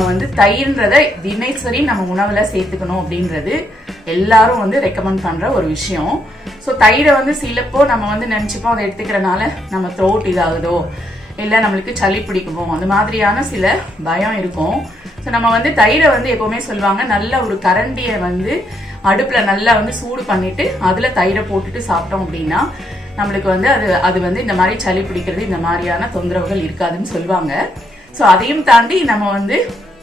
நம்ம வந்து தயிர்ன்றதை தினசரி நம்ம உணவுல சேர்த்துக்கணும் அப்படின்றது எல்லாரும் வந்து ரெக்கமெண்ட் பண்ற ஒரு விஷயம். ஸோ தயிரை வந்து சிலப்போ நம்ம வந்து நினைச்சுப்போம் அதை எடுத்துக்கிறனால நம்ம த்ரோட் இதாகுதோ இல்லை நம்மளுக்கு சளி பிடிக்குமோ அந்த மாதிரியான சில பயம் இருக்கும். ஸோ நம்ம வந்து தயிரை வந்து எப்பவுமே சொல்லுவாங்க, நல்ல ஒரு கரண்டியை வந்து அடுப்பில் நல்லா வந்து சூடு பண்ணிட்டு அதில் தயிரை போட்டுட்டு சாப்பிட்டோம் அப்படின்னா நம்மளுக்கு வந்து அது வந்து இந்த மாதிரி சளி பிடிக்கிறது இந்த மாதிரியான தொந்தரவுகள் இருக்காதுன்னு சொல்லுவாங்க. ஸோ அதையும் தாண்டி நம்ம வந்து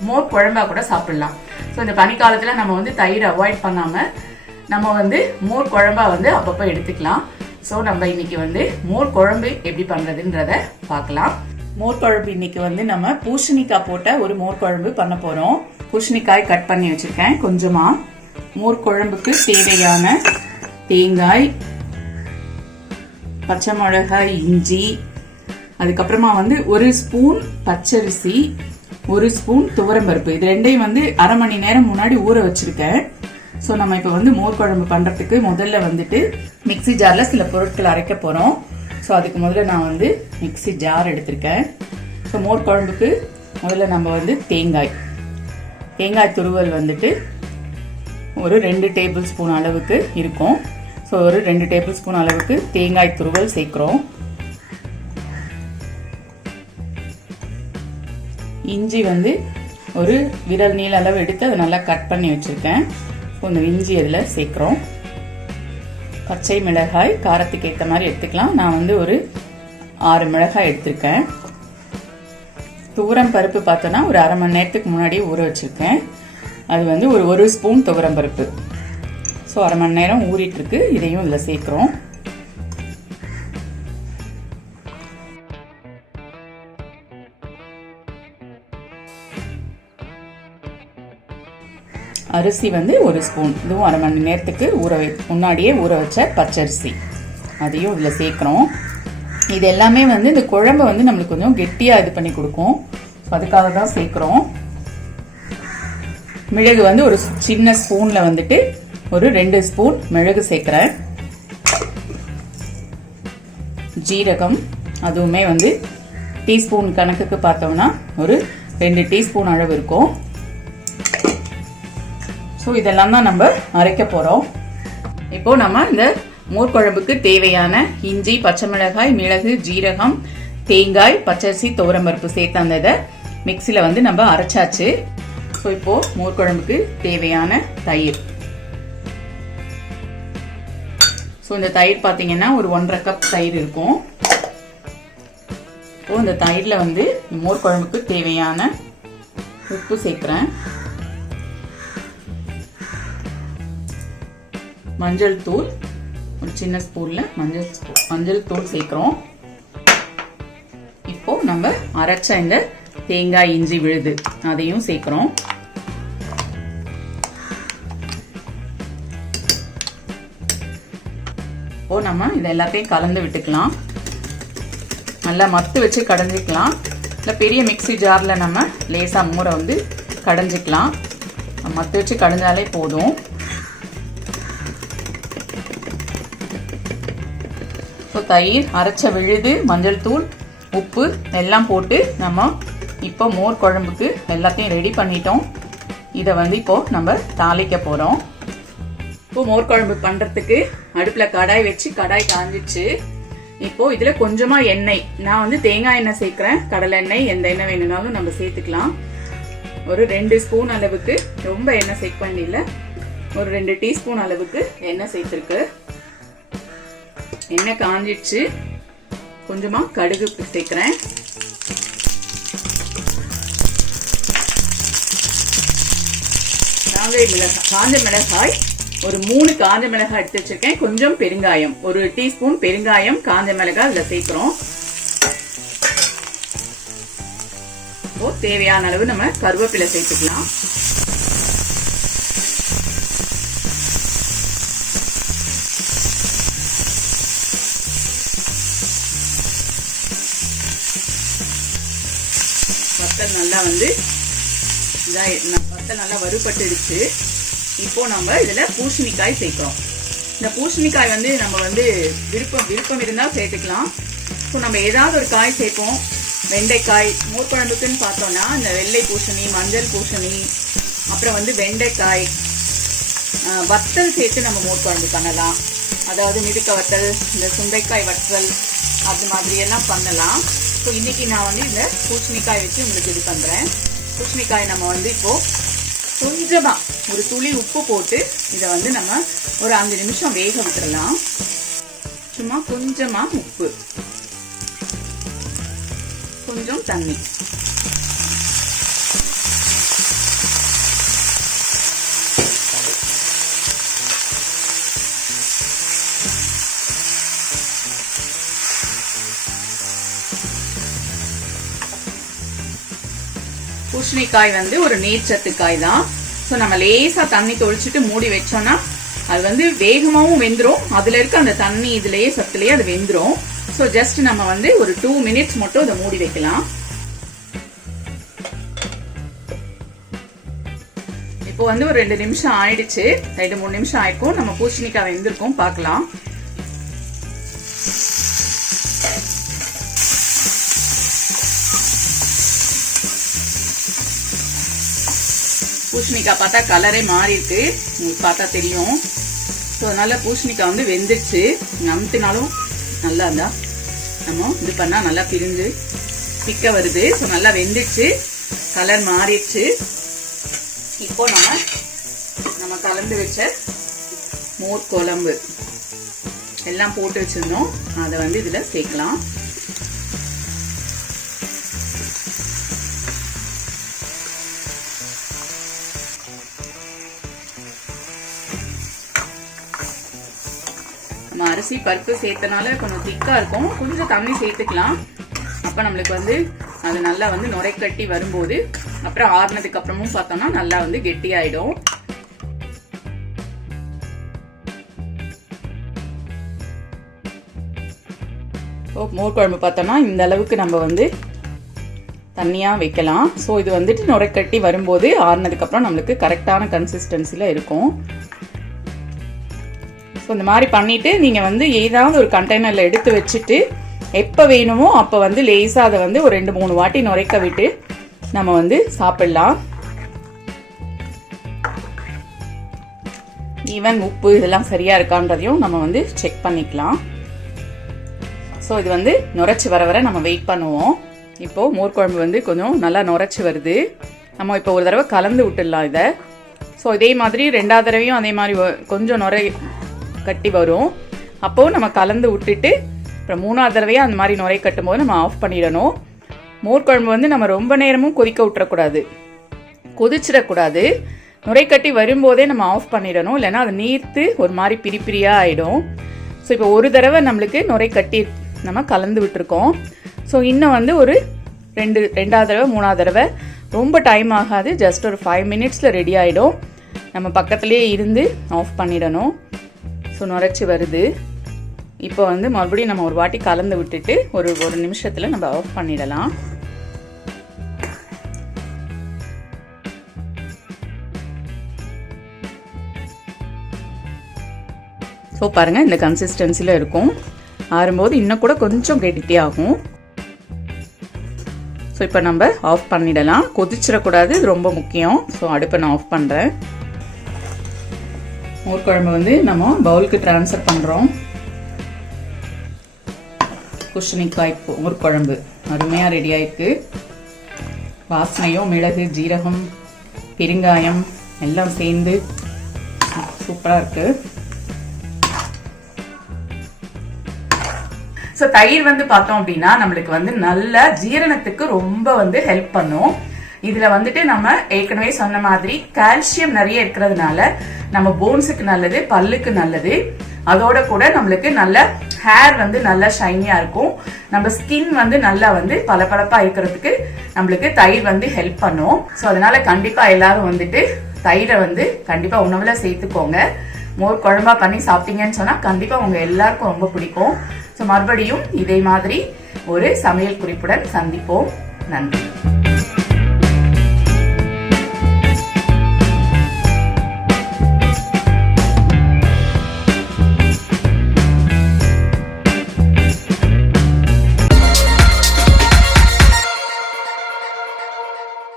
மோர் குழம்பா கூட சாப்பிடலாம். ஸோ இந்த பனிக்காலத்தில் நம்ம வந்து தயிர் அவாய்ட் பண்ணாமல் நம்ம வந்து மோர் குழம்பா வந்து அப்பப்போ எடுத்துக்கலாம். ஸோ நம்ம இன்னைக்கு வந்து மோர் குழம்பு எப்படி பண்ணுறதுன்றத பார்க்கலாம். மோர் குழம்பு இன்னைக்கு வந்து நம்ம பூசணிக்காய் போட்ட ஒரு மோர் குழம்பு பண்ண போகிறோம். பூசணிக்காய் கட் பண்ணி வச்சுருக்கேன். கொஞ்சமாக மோர் குழம்புக்கு தேவையான தேங்காய், பச்சை மிளகாய், இஞ்சி, அதுக்கப்புறமா வந்து ஒரு ஸ்பூன் பச்சரிசி, ஒரு ஸ்பூன் துவரம்பருப்பு. இது ரெண்டையும் வந்து அரை மணி நேரம் முன்னாடி ஊற வச்சிருக்கேன். ஸோ நம்ம இப்போ வந்து மோர் குழம்பு பண்ணுறதுக்கு முதல்ல வந்துட்டு மிக்சி ஜாரில் சில பொருட்கள் அரைக்க போகிறோம். ஸோ அதுக்கு முதல்ல நான் வந்து மிக்சி ஜார் எடுத்திருக்கேன். ஸோ மோர் குழம்புக்கு முதல்ல நம்ம வந்து தேங்காய் துருவல் வந்துட்டு ஒரு 2 டேபிள் ஸ்பூன் அளவுக்கு இருக்கும். ஸோ ஒரு 2 டேபிள் ஸ்பூன் அளவுக்கு தேங்காய் துருவல் சேர்க்குறோம். இஞ்சி வந்து ஒரு விரல் நீள அளவு எடுத்து அதை நல்லா கட் பண்ணி வச்சுருக்கேன். இந்த இஞ்சி அதில் சேர்க்குறோம். பச்சை மிளகாய் காரத்துக்கு ஏற்ற மாதிரி எடுத்துக்கலாம். நான் வந்து ஒரு 6 மிளகாய் எடுத்திருக்கேன். துவரம் பருப்பு பார்த்தோன்னா ஒரு அரை மணி நேரத்துக்கு முன்னாடி ஊற வச்சுருக்கேன். அது வந்து ஒரு ஸ்பூன் துவரம் பருப்பு. ஸோ அரை மணி நேரம் ஊறிட்டுருக்கு. இதையும் இதில் சேர்க்குறோம். அரிசி வந்து ஒரு ஸ்பூன், இதுவும் அரை மணி நேரத்துக்கு முன்னாடியே ஊற வச்ச பச்சரிசி, அதையும் இதில் சேர்க்குறோம். இது எல்லாமே வந்து இந்த குழம்பை வந்து நம்மளுக்கு கொஞ்சம் கெட்டியாக இது பண்ணி கொடுக்கும். அதுக்காக தான் சேர்க்குறோம். மிளகு வந்து ஒரு சின்ன ஸ்பூனில் வந்துட்டு ஒரு 2 ஸ்பூன் மிளகு சேர்க்குறேன். ஜீரகம் அதுவுமே வந்து டீஸ்பூன் கணக்குக்கு பார்த்தோம்னா ஒரு 2 டீஸ்பூன் அளவு இருக்கும். ஸோ இதெல்லாம் தான் நம்ம அரைக்க போகிறோம். இப்போ நம்ம இந்த மோர் குழம்புக்கு தேவையான இஞ்சி, பச்சை மிளகாய், மிளகு, ஜீரகம், தேங்காய், பச்சரிசி, துவரம்பருப்பு சேர்த்து அந்த இதை மிக்சியில் வந்து நம்ம அரைச்சாச்சு. ஸோ இப்போ மோர் குழம்புக்கு தேவையான தயிர். ஸோ இந்த தயிர் பார்த்தீங்கன்னா ஒரு 1.5 கப் தயிர் இருக்கும். இப்போ இந்த தயிரில் வந்து மோர் குழம்புக்கு தேவையான உப்பு சேர்க்குறேன். மஞ்சள் தூள் ஒரு சின்ன ஸ்பூன்ல மஞ்சள் தூள் சேர்க்கிறோம். இப்போ நம்ம அரைச்ச இந்த தேங்காய், இஞ்சி விழுது அதையும் சேர்க்கிறோம். இப்போ நம்ம இதை எல்லாத்தையும் கலந்து விட்டுக்கலாம். நல்லா மத்து வச்சு கடைஞ்சிக்கலாம். இல்லை பெரிய மிக்சி ஜாரில் நம்ம லேசாக மோரை வந்து கடைஞ்சிக்கலாம். மத்து வச்சு கடைஞ்சாலே போதும். தயிர், அரைச்ச விழுது, மஞ்சள் தூள், உப்பு எல்லாம் போட்டு நம்ம இப்போ மோர் குழம்புக்கு எல்லாத்தையும் ரெடி பண்ணிட்டோம். இதை வந்து இப்போ நம்ம தாளிக்க போகிறோம். இப்போ மோர் குழம்பு பண்ணுறதுக்கு அடுப்பில் கடாய் வச்சு கடாய் காஞ்சிச்சு. இப்போ இதில் கொஞ்சமாக எண்ணெய், நான் வந்து தேங்காய் எண்ணெய் சேர்க்குறேன். கடலை எண்ணெய் எந்த எண்ணெய் வேணும்னாலும் நம்ம சேர்த்துக்கலாம். ஒரு 2 ஸ்பூன் அளவுக்கு, ரொம்ப எண்ணெய் சேர்க்க வேண்டியதில்லை, ஒரு 2 டீஸ்பூன் அளவுக்கு எண்ணெய் சேர்த்துருக்கு. எண்ணெய் காஞ்சிடுச்சு. கொஞ்சமா கடுகு சேர்க்கிறேன். காஞ்ச மிளகாய் ஒரு 3 காஞ்ச மிளகாய் எடுத்து வச்சிருக்கேன். கொஞ்சம் பெருங்காயம், ஒரு டீஸ்பூன் பெருங்காயம், காஞ்ச மிளகாய் இதுல சேர்க்கிறோம். தேவையான அளவு நம்ம கருவேப்பிலை சேர்த்துக்கலாம். வத்தல் நல்லா வந்து வத்தல் நல்லா வறுபட்டுடுச்சு. இப்போ நம்ம இதுல பூசணிக்காய் சேர்க்கிறோம். இந்த பூசணிக்காய் வந்து நம்ம வந்து விருப்பம் இருந்தால் சேர்த்துக்கலாம். ஸோ நம்ம ஏதாவது ஒரு காய் சேர்ப்போம். வெண்டைக்காய் மோர் குழம்புக்குன்னு பார்த்தோம்னா இந்த வெள்ளை பூசணி, மஞ்சள் பூசணி, அப்புறம் வந்து வெண்டைக்காய் வத்தல் சேர்த்து நம்ம மோர் குழம்பு பண்ணலாம். அதாவது மிதுக்க வத்தல், இந்த சுண்டைக்காய் வத்தல் அது மாதிரி எல்லாம் பண்ணலாம். ஸோ இன்னைக்கு நான் வந்து இந்த பூசணிக்காய் வச்சு உங்களுக்கு இது பண்ணுறேன். பூசணிக்காய் நம்ம வந்து இப்போ கொஞ்சமாக ஒரு துளி உப்பு போட்டு இதை வந்து நம்ம ஒரு 5 நிமிஷம் வேக விட்டுறலாம். சும்மா கொஞ்சமாக உப்பு, கொஞ்சம் தண்ணி. பூசணிக்காய் வந்து ஒரு நீர்ச்சத்து காய் தான். ஸோ நம்ம லேசா தண்ணி தொளிச்சுட்டு மூடி வச்சோம்னா அது வந்து வேகமாகவும் வெந்துடும். அதுல இருக்க அந்த தண்ணி இதுலயே சத்துலயே அது வெந்துடும். ஸோ ஜஸ்ட் நம்ம வந்து ஒரு 2 மினிட்ஸ் மட்டும் இதை மூடி வைக்கலாம். இப்போ வந்து ஒரு 2 நிமிஷம் ஆயிடுச்சு, 2-3 நிமிஷம் ஆயிருக்கும். நம்ம பூசணிக்காய் வெந்திருக்கும், பார்க்கலாம். பூசணிக்காய் பார்த்தா கலரே மாறி இருக்கு, உங்களுக்கு பார்த்தா தெரியும். ஸோ அதனால பூசணிக்காய் வந்து வெந்துடுச்சு. நம்பினாலும் நல்லா இருந்தா நம்ம இது பண்ணா நல்லா பிரிஞ்சு பிக்க வருது. ஸோ நல்லா வெந்துடுச்சு, கலர் மாறிடுச்சு. இப்போ நம்ம கலந்து வச்ச மோர் குழம்பு எல்லாம் போட்டு வச்சிருந்தோம், அதை வந்து இதுல சேர்க்கலாம். நம்ம அரிசி பருப்பு சேர்த்தனால கொஞ்சம் திக்கா இருக்கும், கொஞ்சம் தண்ணி சேர்த்துக்கலாம். அப்ப நம்மளுக்கு வந்து அது நல்லா வந்து நுரை கட்டி வரும்போது அப்புறம் ஆறுனதுக்கு அப்புறமும் பார்த்தோம்னா நல்லா வந்து கெட்டியாயிடும். மோர் குழம்பு பார்த்தோம்னா இந்த அளவுக்கு நம்ம வந்து தண்ணியா வைக்கலாம். ஸோ இது வந்துட்டு நுரை கட்டி வரும்போது ஆறுனதுக்கு அப்புறம் நம்மளுக்கு கரெக்டான கன்சிஸ்டன்சில இருக்கும். ஸோ இந்த மாதிரி பண்ணிட்டு நீங்க வந்து ஏதாவது ஒரு கண்டெய்னர்ல எடுத்து வச்சுட்டு எப்போ வேணுமோ அப்போ வந்து லேசா அதை வந்து ஒரு 2-3 வாட்டி நுரைக்க விட்டு நம்ம வந்து சாப்பிடலாம். ஈவன் உப்பு இதெல்லாம் சரியா இருக்கான்றதையும் நம்ம வந்து செக் பண்ணிக்கலாம். ஸோ இது வந்து நுரைச்சி வர வர நம்ம வெயிட் பண்ணுவோம். இப்போ மோர் குழம்பு வந்து கொஞ்சம் நல்லா நுரைச்சி வருது. நம்ம இப்போ ஒரு தடவை கலந்து விட்டுடலாம் இதை. ஸோ இதே மாதிரி 2வது தடவையும் அதே மாதிரி கொஞ்சம் நுரை கட்டி வரும். அப்போ நம்ம கலந்து விட்டுட்டு அப்புறம் 3வது தடவையா அந்த மாதிரி நுரை கட்டும் போது நம்ம ஆஃப் பண்ணிடணும். மோர் குழம்பு வந்து நம்ம ரொம்ப நேரமும் கொதிக்க விட்டுறக்கூடாது, கொதிச்சிடக்கூடாது. நுரை கட்டி வரும்போதே நம்ம ஆஃப் பண்ணிடணும், இல்லைன்னா அது நீர்த்து ஒரு மாதிரி பிரிப்பிரியா ஆயிடும். ஸோ இப்போ ஒரு தடவை நம்மளுக்கு நுரை கட்டி நம்ம கலந்து விட்டுருக்கோம். ஸோ இன்னும் வந்து ஒரு 2வது தடவை 3வது தடவை ரொம்ப டைம் ஆகாது, ஜஸ்ட் ஒரு 5 மினிட்ஸில் ரெடி ஆகிடும். நம்ம பக்கத்துலேயே இருந்து ஆஃப் பண்ணிடணும். ஸோ நுரைச்சி வருது. இப்போ வந்து மறுபடியும் நம்ம ஒரு வாட்டி கலந்து விட்டுட்டு ஒரு நிமிஷத்தில் நம்ம ஆஃப் பண்ணிடலாம். ஸோ பாருங்க இந்த கன்சிஸ்டன்சியில் இருக்கும். ஆறும்போது இன்னும் கூட கொஞ்சம் கெட்டியாகும். ஸோ இப்போ நம்ம ஆஃப் பண்ணிடலாம். கொதிச்சிடக்கூடாது, இது ரொம்ப முக்கியம். ஸோ அடுப்பை நான் ஆஃப் பண்ணுறேன். மோர் குழம்பு வந்து நம்ம பவுலுக்கு ட்ரான்ஸ்ஃபர் பண்ணுறோம். பூசணிக்காய் மோர் குழம்பு அருமையாக ரெடி ஆயிருக்கு. வாசனையும் மிளகு, ஜீரகம், பெருங்காயம் எல்லாம் சேர்ந்து சூப்பராக இருக்கு. ஸோ தயிர் வந்து பார்த்தோம் அப்படின்னா நம்மளுக்கு வந்து நல்ல ஜீரணத்துக்கு ரொம்ப வந்து ஹெல்ப் பண்ணும். இதுல வந்துட்டு நம்ம ஏற்கனவே சொன்ன மாதிரி கால்சியம் நிறைய இருக்கிறதுனால நம்ம போன்ஸுக்கு நல்லது, பல்லுக்கு நல்லது. அதோட கூட நம்மளுக்கு நல்ல ஹேர் வந்து நல்லா ஷைனியா இருக்கும். நம்ம ஸ்கின் வந்து நல்லா வந்து பளபளப்பா இருக்கிறதுக்கு நம்மளுக்கு தயிர் வந்து ஹெல்ப் பண்ணும். ஸோ அதனால கண்டிப்பா எல்லாரும் வந்துட்டு தயிரை வந்து கண்டிப்பா உணவுல சேர்த்துக்கோங்க. மோர் குழம்பா பண்ணி சாப்பிட்டீங்கன்னு சொன்னா கண்டிப்பா உங்க எல்லாருக்கும் ரொம்ப பிடிக்கும். ஸோ மறுபடியும் இதே மாதிரி ஒரு சமையல் குறிப்புடன் சந்திப்போம். நன்றி.